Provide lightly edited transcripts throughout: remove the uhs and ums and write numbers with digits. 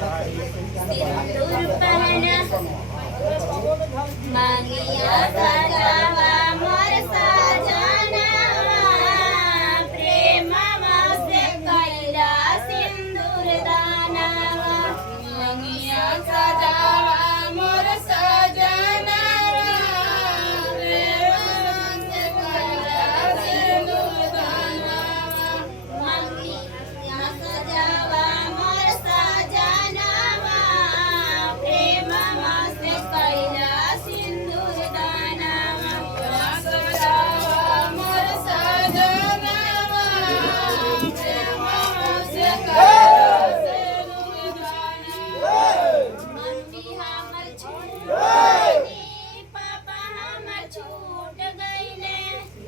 सिंदूर पहना मांगिया सजावा मोर सजनवा प्रेमवा से कैला सिंदूर दानवा मांगिया सजावा मोर सजनवा प्रेमवा से कैला सिंदूर दानवा मांगिया सजावा मोर सजनवा प्रेमवा से कैला सिंदूर दानवा सजावा मोर सजनवा प्रेमवा से कैला सिंदूर दानवा मम्मी हमर छूट गईली पापा हमर छूट गईले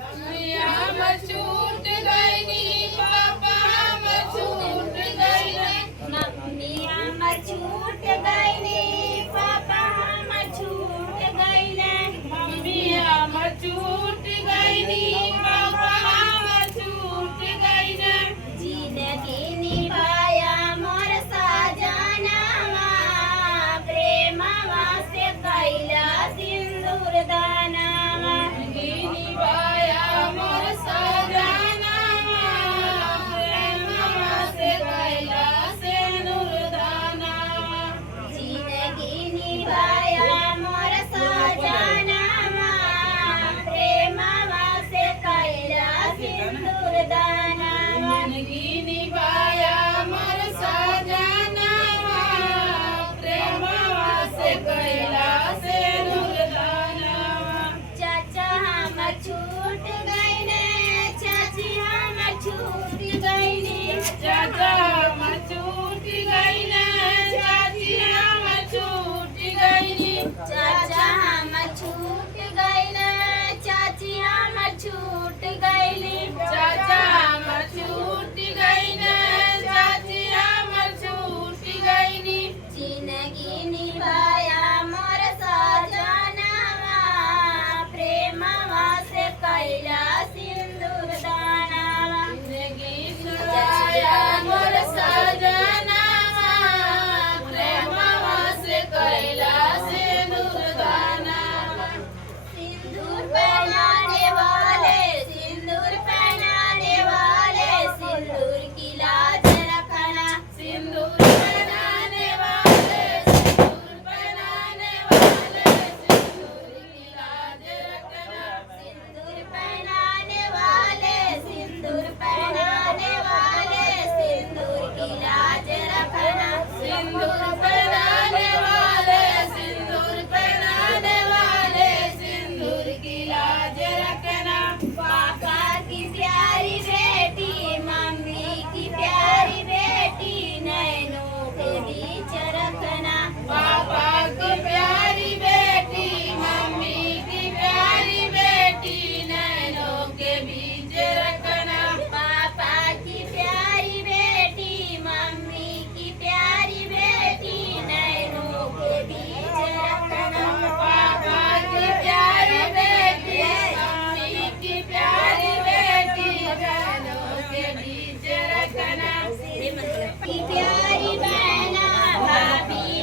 मम्मी हमर छूट गईली पापा हमर छूट गईले मम्मी हमर छूट गईली पापा हमर छूट गईले मम्मी हमर छूट गईली पापा हमर छूट गईले जिंदगी निभाया मोर सजनवा प्रेमवा से कैला सिंदूर दानवा निभाया मोर सजनवा प्रेमवा से कैला सिंदूर दानवा जिंदगी निभाया मोर सजनवा प्रेमवा से कैला सिंदूर दानवा जिंदगी निभाया मोर सजनवा प्रेमवा से कैला सिंदूर दानवा चाचा हमर छूट गईले चाची हमर छूट गईली चाचा हमर छूट गईले चाची हमर छूट गईली चाचा हमर छूट गईले चाची हमर छूट गईली चाचा हमर छूट गईले चाची हमर छूट गईली जिंदगी निभाया मोर सजनवा प्रेमवा से कैला सिंदूर दानवा जिंदगी निभाया मोर सजनवा प्रेमवा से कैला सिंदूर दानवा सिंदूर पहनाने वाले सिंदूर पहनाने वाले सिंदूर की लाज रखना सिंदूर पहनाने वाले सिंदूर पहनाने वाले सिंदूर की लाज रखना सिंदूर पहनाने वाले सिंदूर पहनाने वाले सिंदूर की लाज रखना सिंदूर पहनाने वाले सिंदूर पहनाने वाले सिंदूर की लाज रखना पापा की प्यारी बेटी मम्मी की प्यारी बेटी नैनों के बीच रखना पापा की प्यारी बेटी मम्मी की प्यारी बेटी नैनों के बीच रखना पापा की प्यारी बेटी मम्मी की प्यारी बेटी नैनों के बीच रखना पापा की प्यारी बेटी मम्मी की प्यारी बेटी नैनों के बीच रखना की प्यारी बहना भाभी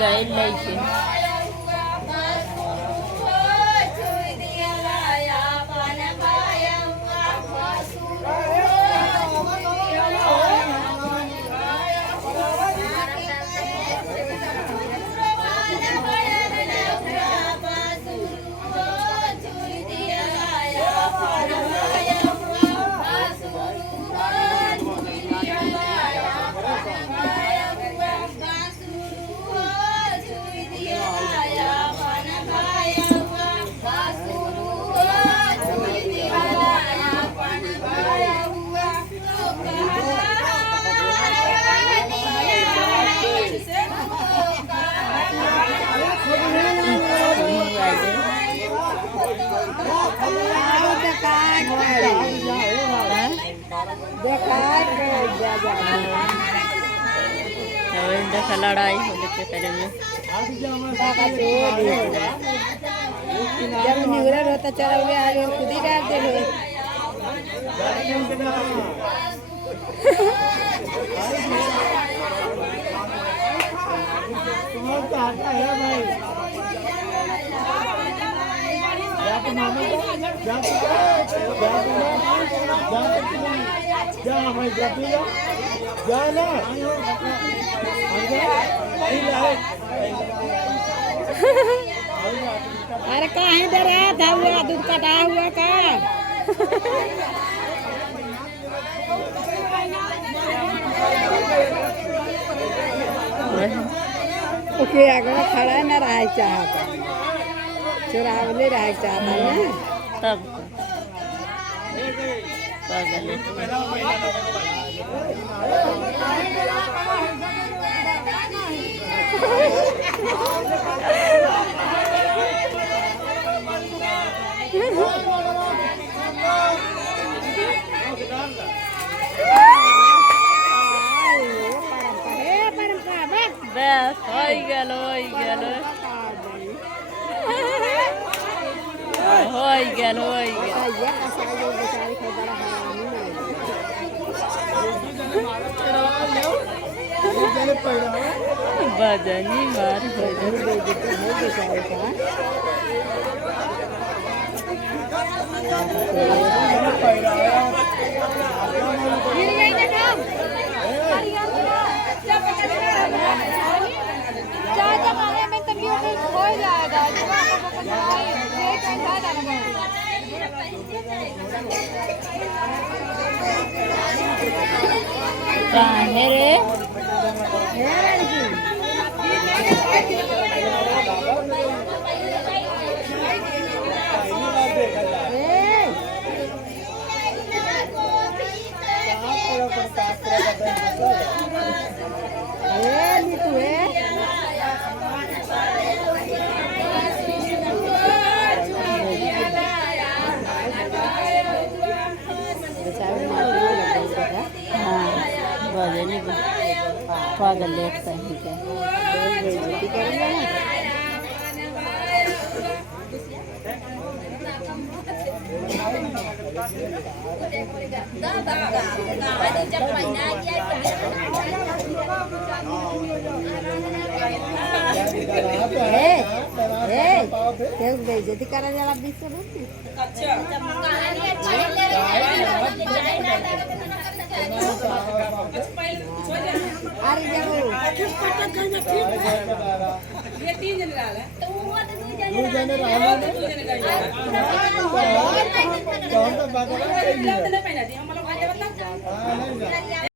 गाइड लाइक देखा लड़ाई हो लेके करे में जब निगरा रहता चला हुए आगे खुद ही डाल दे रहे अरे कहीं दे रहा था हुआ दूध कटा हुआ का ओके अगर खड़ा न रहा चाहता चुरावले रहा चाहता ना तब पागल बस हो गल बजनी मार काहे रे पागल लेटता है क्या बेइज्जती करा जाला बीच से अरे जाओ ये 3 जन रहा है तो वो 2 जन रहा है कौन तो बात है